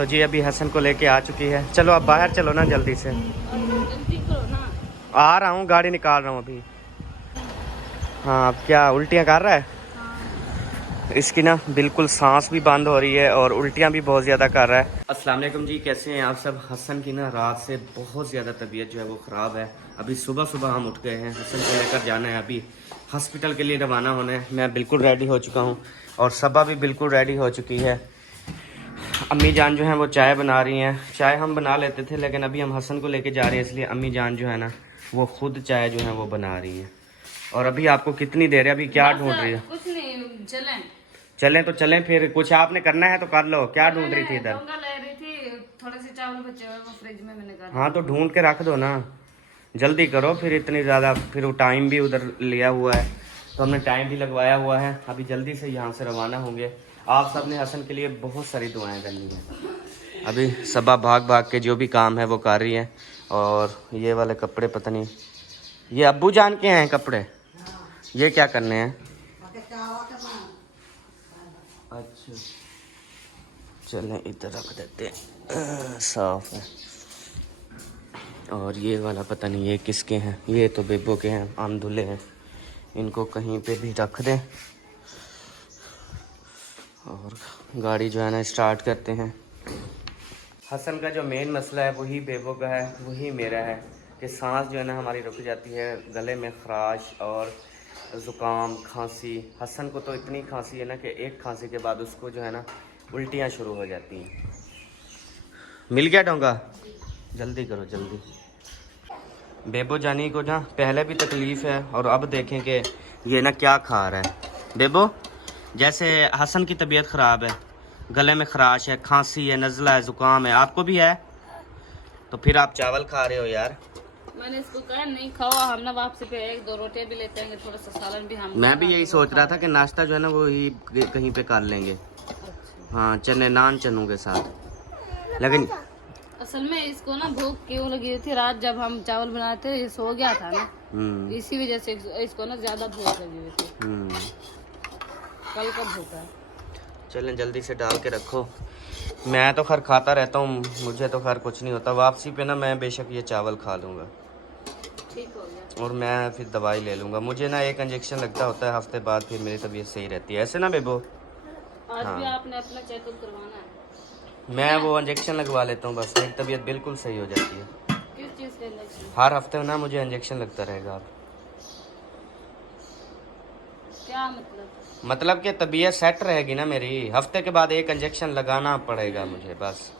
तो जी अभी हसन को लेके आ चुकी है। चलो अब बाहर चलो ना जल्दी से। जल्दी करो ना। आ रहा हूँ, गाड़ी निकाल रहा हूँ अभी। हाँ, अब क्या उल्टियाँ कर रहा है? हाँ। इसकी ना बिल्कुल सांस भी बंद हो रही है और उल्टियाँ भी बहुत ज़्यादा कर रहा है। अस्सलाम वालेकुम जी, कैसे हैं आप सब? हसन की ना रात से बहुत ज़्यादा तबीयत जो है वो ख़राब है। अभी सुबह सुबह हम उठ गए हैं, हसन को लेकर जाना है, अभी हॉस्पिटल के लिए रवाना होना है। मैं बिल्कुल रेडी हो चुका हूँ और सबा भी बिल्कुल रेडी हो चुकी है। अम्मी जान जो है वो चाय बना रही हैं। चाय हम बना लेते थे लेकिन अभी हम हसन को लेके जा रहे हैं, इसलिए अम्मी जान जो है ना वो खुद चाय जो है वो बना रही हैं। और अभी आपको कितनी देर है? अभी क्या ढूंढ रही है? कुछ नहीं, चलें। चलें तो चलें, फिर कुछ आपने करना है तो कर लो। क्या ढूंढ रही थी इधर? डोंगा ले रही थी, थोड़े से चावल बचे हुए वो फ्रिज में मैंने कर हाँ तो ढूंढ के रख दो ना, जल्दी करो। फिर इतनी ज़्यादा फिर वो टाइम भी उधर लिया हुआ है, तो हमने टाइम भी लगवाया हुआ है। अभी जल्दी से यहाँ से रवाना होंगे। आप सब ने हसन के लिए बहुत सारी दुआएं करनी है। अभी सबा भाग भाग के जो भी काम है वो कर रही है। और ये वाले कपड़े पता नहीं, ये अब्बू जान के हैं कपड़े, ये क्या करने हैं? अच्छा चलें इधर रख देते हैं, साफ है। और ये वाला पता नहीं ये किसके हैं, ये तो बेबो के हैं, आम धुले हैं। इनको कहीं पे भी रख दें और गाड़ी जो है ना स्टार्ट करते हैं। हसन का जो मेन मसला है वही बेबो का है, वही मेरा है कि सांस जो है ना हमारी रुक जाती है, गले में खराश और ज़ुकाम खांसी। हसन को तो इतनी खांसी है ना कि एक खांसी के बाद उसको जो है ना उल्टियाँ शुरू हो जाती हैं। मिल गया डोंगा? जल्दी करो जल्दी। बेबो जानी को ना पहले भी तकलीफ़ है और अब देखें कि ये ना क्या खा रहा है। बेबो, जैसे हसन की तबीयत ख़राब है, गले में खराश है, खांसी है, नज़ला है, ज़ुकाम है, आपको भी है, तो फिर आप चावल खा रहे हो यार। मैंने इसको कहा नहीं खाओ, हम ना वापसी पे एक दो रोटियां भी लेते हैं, थोड़ा सा सालन भी हम। मैं भी यही सोच रहा था कि नाश्ता जो है ना वो ही कहीं पे कर लेंगे। अच्छा। हाँ, चने नान चनों के साथ। लेकिन असल में इसको ना भूख क्यों लगी हुई थी, रात जब हम चावल बनाते थे ये सो गया था ना, इसी वजह से इसको ना ज्यादा भूख लगी हुई थी। कल का भूख है। चलें जल्दी से डाल के रखो। मैं तो खैर खाता रहता हूँ, मुझे तो खैर कुछ नहीं होता। वापसी पे ना मैं बेशक ये चावल खा लूँगा ठीक हो गया और मैं फिर दवाई ले लूँगा। मुझे ना एक इंजेक्शन लगता होता है हफ्ते बाद, फिर मेरी तबीयत सही रहती है, ऐसे ना बेबो? आज हाँ, भी आपने अपना चेकअप करवाना है। मैं वो इंजेक्शन लगवा लेता हूँ बस, मेरी तबीयत बिल्कुल सही हो जाती है। किस चीज़ का इंजेक्शन? हर हफ्ते ना मुझे इंजेक्शन लगता रहेगा। आप क्या मतलब? मतलब कि तबीयत सेट रहेगी ना मेरी, हफ्ते के बाद एक इंजेक्शन लगाना पड़ेगा मुझे बस।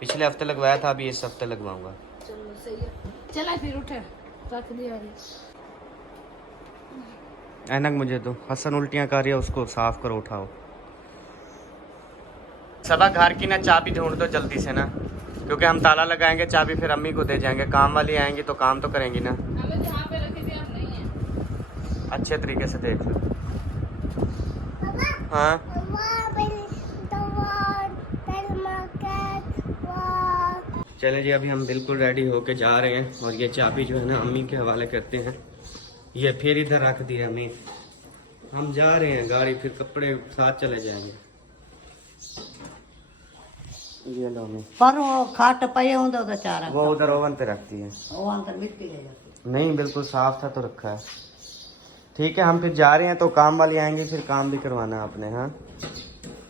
पिछले हफ्ते लगवाया था, अभी इस हफ्ते लगवाऊंगा। चलो सही है, चला फिर उठे, रख दिया। ऐनक मुझे तो हसन उल्टियाँ कर रही है, उसको साफ करो, उठाओ। सबा घर की ना चाबी ढूंढ दो जल्दी से ना, क्योंकि हम ताला लगाएंगे, चाबी फिर अम्मी को दे जाएंगे। काम वाली आएंगी तो काम तो करेंगी ना। हमें जहाँ पे रखी थी अब नहीं है। अच्छे तरीके से देख लो। हाँ चले जी, अभी हम बिल्कुल रेडी होके जा रहे हैं और ये चाबी जो है ना अम्मी के हवाले करते हैं। ये फिर इधर रख दिया अम्मी, हम जा रहे हैं, गाड़ी फिर कपड़े साथ चले जाएंगे। ये लो अम्मी, पर वो खाट पे होंगे तो चारा वो उधर ओवन पे रखती है। वो अंदर मिट्टी ले जाती। नहीं बिल्कुल साफ था तो रखा है। ठीक है, हम फिर जा रहे हैं, तो काम वाली आएंगी, फिर काम भी करवाना है आपने। हाँ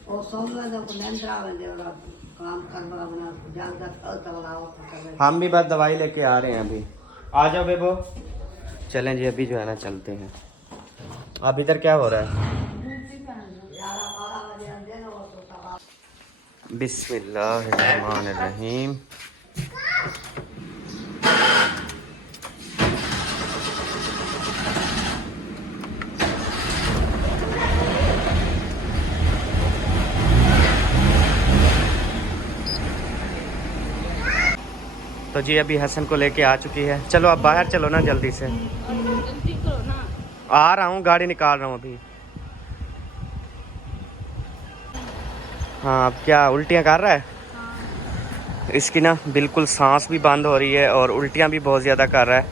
वो सोमवार को निंद्रा बंदे वाला काम करवा बना जल्द तक हम भी बस दवाई लेके आ रहे हैं अभी। आ जाओ बेबो। चलें जी, अभी जो है ना चलते हैं। अब इधर क्या हो रहा है? बिस्मिल्लाहिर्रहमानिर्रहीम। तो जी अभी हसन को लेके आ चुकी है। चलो अब बाहर चलो ना जल्दी से। जल्दी करो ना। आ रहा हूँ, गाड़ी निकाल रहा हूँ अभी। हाँ, अब क्या उल्टियाँ कर रहा है? हाँ। इसकी ना बिल्कुल सांस भी बंद हो रही है और उल्टियाँ भी बहुत ज़्यादा कर रहा है।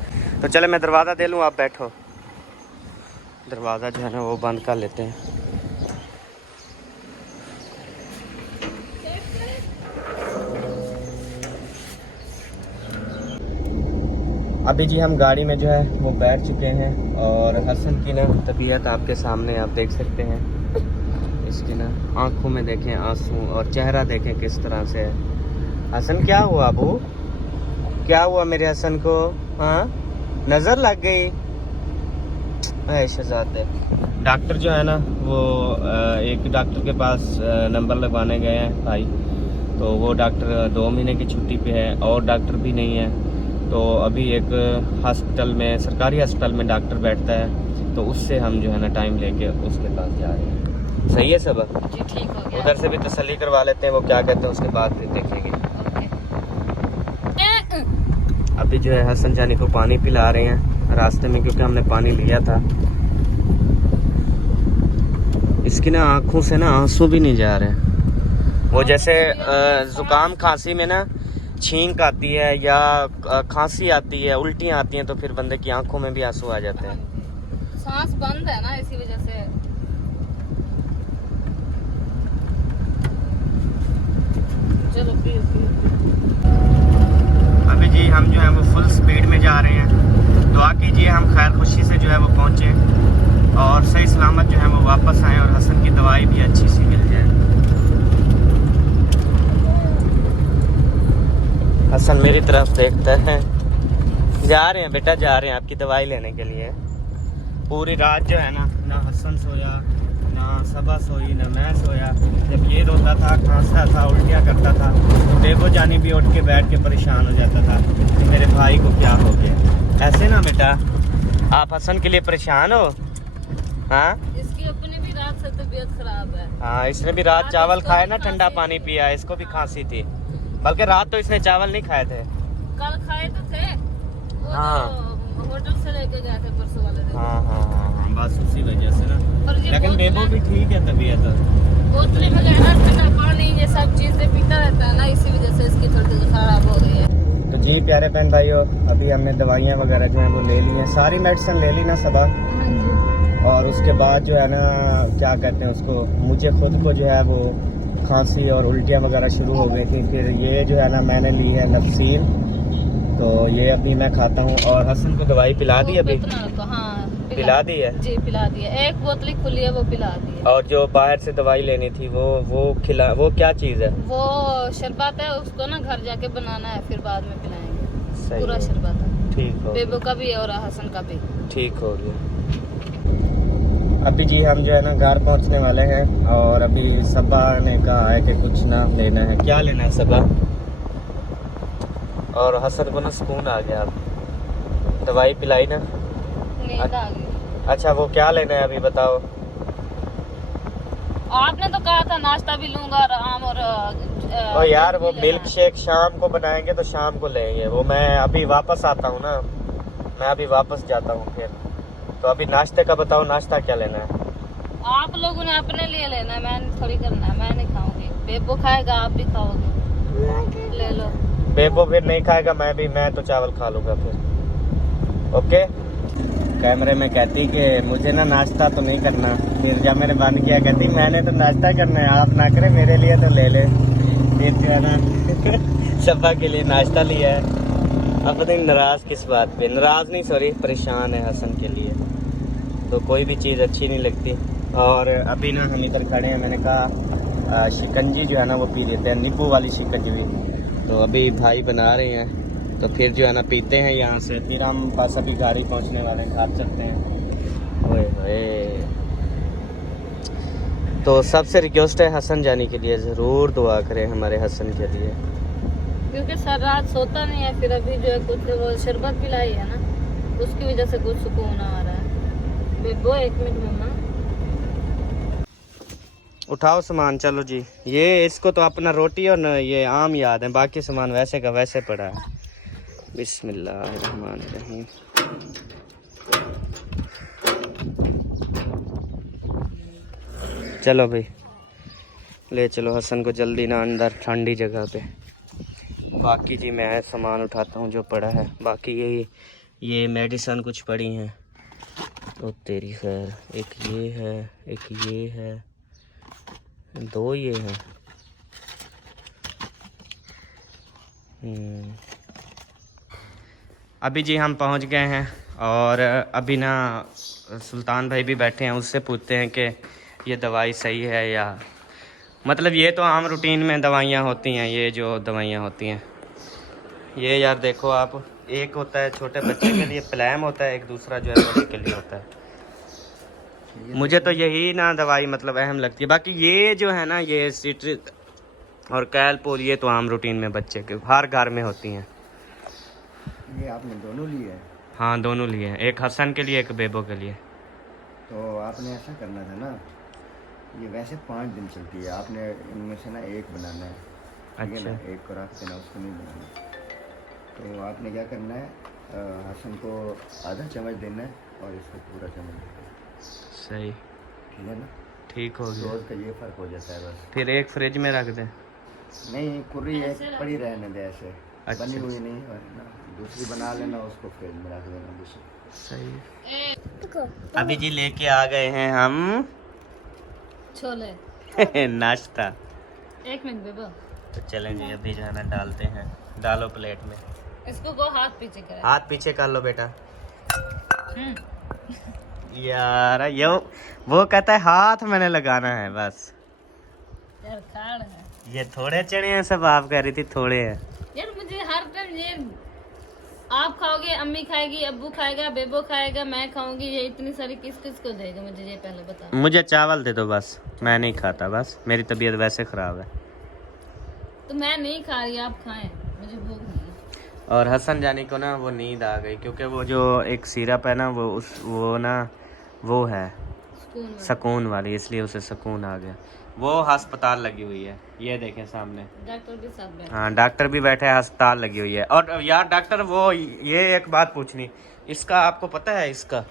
तो चले मैं दरवाज़ा दे लूँ, आप बैठो। दरवाज़ा जो है ना वो बंद कर लेते हैं। अभी जी हम गाड़ी में जो है वो बैठ चुके हैं और हसन की ना तबीयत आपके सामने आप देख सकते हैं। इसकी ना आंखों में देखें आंसू और चेहरा देखें किस तरह से है। हसन क्या हुआ अबू, क्या हुआ मेरे हसन को? हाँ नज़र लग गई? शहजादे डॉक्टर जो है ना वो एक डॉक्टर के पास नंबर लगवाने गए हैं भाई, तो वो डॉक्टर 2 महीने की छुट्टी पे है और डॉक्टर भी नहीं है। तो अभी एक हॉस्पिटल में, सरकारी हॉस्पिटल में डॉक्टर बैठता है, तो उससे हम जो है ना टाइम लेके उसके पास जा रहे हैं। सही है सब? जी ठीक हो गया। उधर से भी तसल्ली करवा लेते हैं वो क्या कहते हैं, उसके बाद फिर देखेंगे। अभी जो है हसन जानी को पानी पिला रहे हैं रास्ते में, क्योंकि हमने पानी लिया था। इसकी ना आँखों से ना आंसू भी नहीं जा रहे। वो जैसे ज़ुकाम खांसी में ना छींक आती है या खांसी आती है, उल्टियाँ आती हैं, तो फिर बंदे की आंखों में भी आंसू आ जाते हैं। सांस बंद है ना, इसी वजह से। चलो पियो पियो। अभी जी हम जो है वो फुल स्पीड में जा रहे हैं। दुआ कीजिए हम खैर खुशी से जो है वो पहुँचे और सही सलामत जो है वो वापस आएँ और हसन की दवाई भी अच्छी सी मिल जाए। हसन मेरी तरफ देखता है। जा रहे हैं बेटा, जा रहे हैं आपकी दवाई लेने के लिए। पूरी रात जो है ना हसन सोया, ना सबा सोई, ना मैं सोया। जब ये रोता था, खांसता था, उल्टियाँ करता था, तो बेबो जानी भी उठ के बैठ के परेशान हो जाता था कि मेरे भाई को क्या हो गया। ऐसे ना बेटा, आप हसन के लिए परेशान हो? हाँ इसकी अपनी भी रात से तबीयत खराब है। हाँ, इसने भी रात चावल खाए ना, ठंडा पानी पिया, इसको भी खांसी थी। बल्कि रात तो इसने चावल नहीं खाए थे, कल खाए तो थे वो, हाँ। तो होटल से लेके गए थे परसों वाले दिन। हाँ, बस उसी वजह से ना। और ये लेकिन बेबो भी ठीक है तबीयत। बोतलें वगैरह ठंडा पानी ये सब चीजें पीता रहता है ना, इसी वजह से इसकी थोड़ी तबीयत खराब हो गई है। तो जी प्यारे बहन भाइयों, अभी हमने दवाइयाँ वगैरह जो है वो ले ली हैं, सारी मेडिसिन ले ली ना सबा। और उसके बाद जो है ना क्या कहते हैं उसको, मुझे खुद को जो है वो खांसी और उल्टियाँ वगैरह शुरू हो गई थी। फिर ये जो है ना मैंने ली है नफ्सील, तो ये अभी मैं खाता हूँ। और हसन को दवाई पिला दी अभी? हाँ पिला दी है जी, पिला दी है। एक बोतल खुली है वो पिला दी है। और जो बाहर से दवाई लेनी थी वो क्या चीज़ है? वो शरबत है, उसको ना घर जाके बनाना है, फिर बाद में पिलाएंगे। सही पूरा है। शरबत है, ठीक हो बेबो का भी और हसन का भी। ठीक हो गया। अभी जी हम जो है ना घर पहुंचने वाले हैं और अभी सबा ने कहा है कि कुछ ना लेना है। क्या लेना है सबा? और हसन को ना सुकून आ गया, दवाई पिलाई ना, नींद आ गई। अच्छा वो क्या लेना है अभी बताओ? आपने तो कहा था नाश्ता भी लूंगा और आम और यार वो मिल्क शेक शाम को बनाएंगे तो शाम को लेंगे वो। मैं अभी वापस आता हूँ ना, मैं अभी वापस जाता हूँ फिर। तो अभी नाश्ते का बताओ, नाश्ता क्या लेना है? आप लोगों ने अपने लिए लेना है, मैंने थोड़ी करना है। मैं नहीं खाऊंगी, बेबो खाएगा, आप भी खाओगे, ले लो। बेबो फिर नहीं खाएगा, मैं तो चावल खा लूँगा फिर। ओके। कैमरे में कहती कि मुझे ना नाश्ता तो नहीं करना, फिर जब मैंने बंद किया कहती मैंने तो नाश्ता करना है, आप ना करें मेरे लिए तो ले ले। फिर जो है ना सबा के लिए नाश्ता लिया है। अब पता नहीं नाराज़ किस बात पे, नाराज़ नहीं सॉरी, परेशान है हसन के लिए। तो कोई भी चीज़ अच्छी नहीं लगती। और अभी ना हम इधर खड़े हैं, मैंने कहा शिकंजी जो है ना वो पी लेते हैं, नींबू वाली शिकंजी भी। तो अभी भाई बना रहे हैं, तो फिर जो है ना पीते हैं यहाँ से, फिर हम बस अभी गाड़ी पहुँचने वाले हैं, घर चलते हैं। ओए होए। तो सबसे रिक्वेस्ट है हसन जानी के लिए ज़रूर दुआ करें हमारे हसन के लिए, क्योंकि सारी रात सोता नहीं है। फिर अभी जो है कुछ वो शरबत पिलाई है ना, उसकी वजह से कुछ सुकून आ रहा है। बेबो 1 मिनट मम्मा, उठाओ सामान, चलो जी। ये इसको तो अपना रोटी और ये आम याद है, बाकी सामान वैसे का वैसे पड़ा है। बिस्मिल्लाहिर्रहमानिर्रहीम। चलो भाई ले चलो हसन को जल्दी ना अंदर ठंडी जगह पे। बाकी जी मैं सामान उठाता हूँ जो पड़ा है। बाकी ये मेडिसिन कुछ पड़ी हैं तो तेरी खैर, एक ये है, एक ये है, 2 ये हैं। अभी जी हम पहुंच गए हैं और अभी ना सुल्तान भाई भी बैठे हैं, उससे पूछते हैं कि ये दवाई सही है या मतलब ये तो आम रूटीन में दवाइयाँ होती हैं, ये जो दवाइयाँ होती हैं ये यार देखो आप, एक होता है छोटे बच्चे के लिए प्लैम होता है, एक दूसरा जो है बड़े के लिए होता है। मुझे तो यही ना दवाई मतलब अहम लगती है, बाकी ये जो है ना ये सिट्रिक और कैलपोल ये तो आम रूटीन में बच्चे के हर घर में होती हैं। ये आपने दोनों लिए हैं? हाँ दोनों लिए हैं, एक हसन के लिए एक बेबो के लिए। तो आपने ऐसा करना था ना, ये वैसे 5 दिन चलती है, आपने इनमें से ना एक बनाना है, ठीक है ना? अच्छा। एक को रख देना, उसको नहीं बनाना। तो आपने क्या करना है, हसन को आधा चम्मच देना है और इसको पूरा चम्मच देना है, सही, ठीक है ना? ठीक हो गया। रोज का ये फ़र्क हो जाता है बस। फिर एक फ्रिज में रख दें? नहीं, कुर्री एक पड़ी रहने दे ऐसे, अच्छा। बनी हुई नहीं है ना, दूसरी बना लेना, उसको फ्रिज में रख देना दूसरी। सही। अभी जी लेके आ गए हैं हम छोले नाश्ता। 1 मिनट बेबो, तो चलें जी अभी जो है ना डालते हैं, डालो प्लेट में। इसको को हाथ पीछे करें। हाथ पीछे कर लो बेटा। हम्म, यार ये वो कहता है हाथ मैंने लगाना है बस। यार खाड़ है ये थोड़े चने हैं, सब आप कह रही थी थोड़े हैं। यार, मुझे हर टाइम ये आप खाओगे, अम्मी खाएगी, अब्बू खाएगा, बेबो खाएगा, मैं खाऊंगी, ये इतनी सारी किस किस को देगा मुझे, ये पहले बता। मुझे चावल दे दो बस, मैं नहीं खाता, बस मेरी तबीयत वैसे ख़राब है। तो मैं नहीं खा रही, आप खाएं, मुझे भूख नहीं है। और हसन जानी को ना वो नींद आ गई, क्योंकि वो जो एक सिरप है ना वो ना वो है सुकून में। सुकून वाली, इसलिए उसे सुकून आ गया। वो अस्पताल लगी हुई है, ये देखें सामने। डॉक्टर भी साथ बैठे। हाँ डॉक्टर भी बैठे हैं, अस्पताल लगी हुई है। और यार डॉक्टर वो ये एक बात पूछनी, इसका आपको पता है इसका?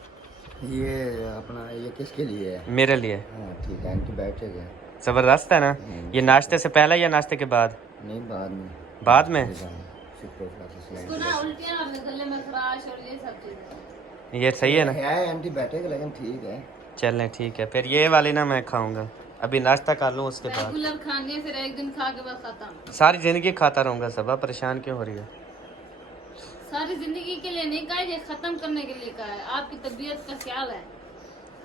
ये अपना ये किसके लिए है? मेरे लिए। हाँ ठीक है, एंटीबायोटिक है। ज़बरदस्त है ना? ये नाश्ते से पहले या नाश्ते के बाद? नहीं, बाद में। बाद में? इसको ना उल्टियाँ और गले में खराश और ये सब चीजें। ये सही है ना? है एंटीबायोटिक, लेकिन ठीक है। चलें ठीक है, फिर ये वाली ना मैं खाऊंगा, अभी नाश्ता कर लूँ उसके बाद। रेगुलर खानी, फिर एक दिन खा के बस खत्म। सारी ज़िंदगी खाता रहूँगा सब, आप परेशान क्यों हो रही है? सारी जिंदगी के लिए नहीं कहा, ये खत्म करने के लिए कहा है, आपकी तबीयत का ख्याल है।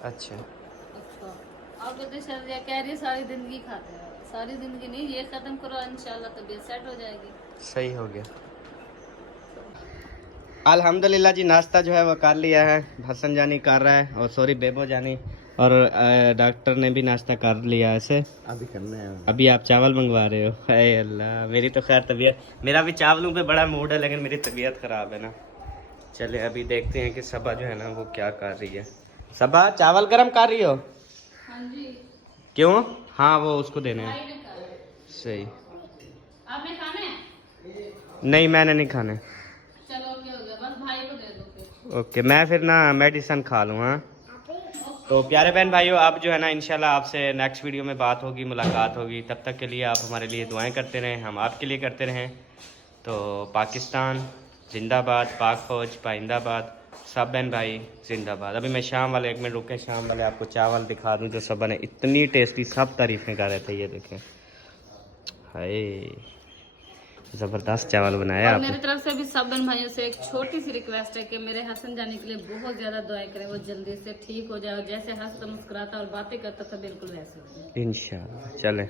अच्छा। अच्छा, आप कहते शर्या कह रही है सारी जिंदगी खाते हैं, सारी जिंदगी नहीं, ये खत्म करो, इंशाल्लाह तबीयत सेट हो जाएगी। सही हो गया। अल्हम्दुलिल्लाह जी, नाश्ता जो है वो कर लिया है, हसन जानी कर रहा है, और सॉरी बेबो जानी, और डॉक्टर ने भी नाश्ता कर लिया ऐसे। अभी करना है। अभी आप चावल मंगवा रहे हो? हाय अल्लाह, मेरी तो खैर तबीयत, मेरा भी चावलों पे बड़ा मूड है, लेकिन मेरी तबीयत ख़राब है ना। चले अभी देखते हैं कि सबा जो है ना वो क्या कर रही है। सबा चावल गरम कर रही हो? हाँ जी। क्यों? हाँ वो उसको देने हैं। भाई ने कहा। सही। आपने खाने हैं? नहीं मैंने नहीं खाने। चलो क्या हो गया, बस भाई को दे दो फिर। ओके, मैं फिर ना मेडिसिन खा लूँ। हाँ तो प्यारे बहन भाइयों, अब जो है ना इंशाल्लाह आपसे नेक्स्ट वीडियो में बात होगी, मुलाकात होगी। तब तक के लिए आप हमारे लिए दुआएं करते रहें, हम आपके लिए करते रहें। तो पाकिस्तान जिंदाबाद, पाक फौज पाइंदाबाद, सब बहन भाई जिंदाबाद। अभी मैं शाम वाले 1 मिनट रुके, शाम वाले आपको चावल दिखा दूँ जो सब ने इतनी टेस्टी, सब तारीफ़ें कर रहे थे। ये देखें, हाय ज़बरदस्त चावल बनाया और आपने। मेरी तरफ से भी सब बहन भाइयों से एक छोटी सी रिक्वेस्ट है कि मेरे हसन जाने के लिए बहुत ज्यादा दुआएं करें, वो जल्दी से ठीक हो जाए और जैसे हंसता मुस्कुराता और बातें करता था बिल्कुल वैसे हो जाए। इंशाल्लाह। चलें।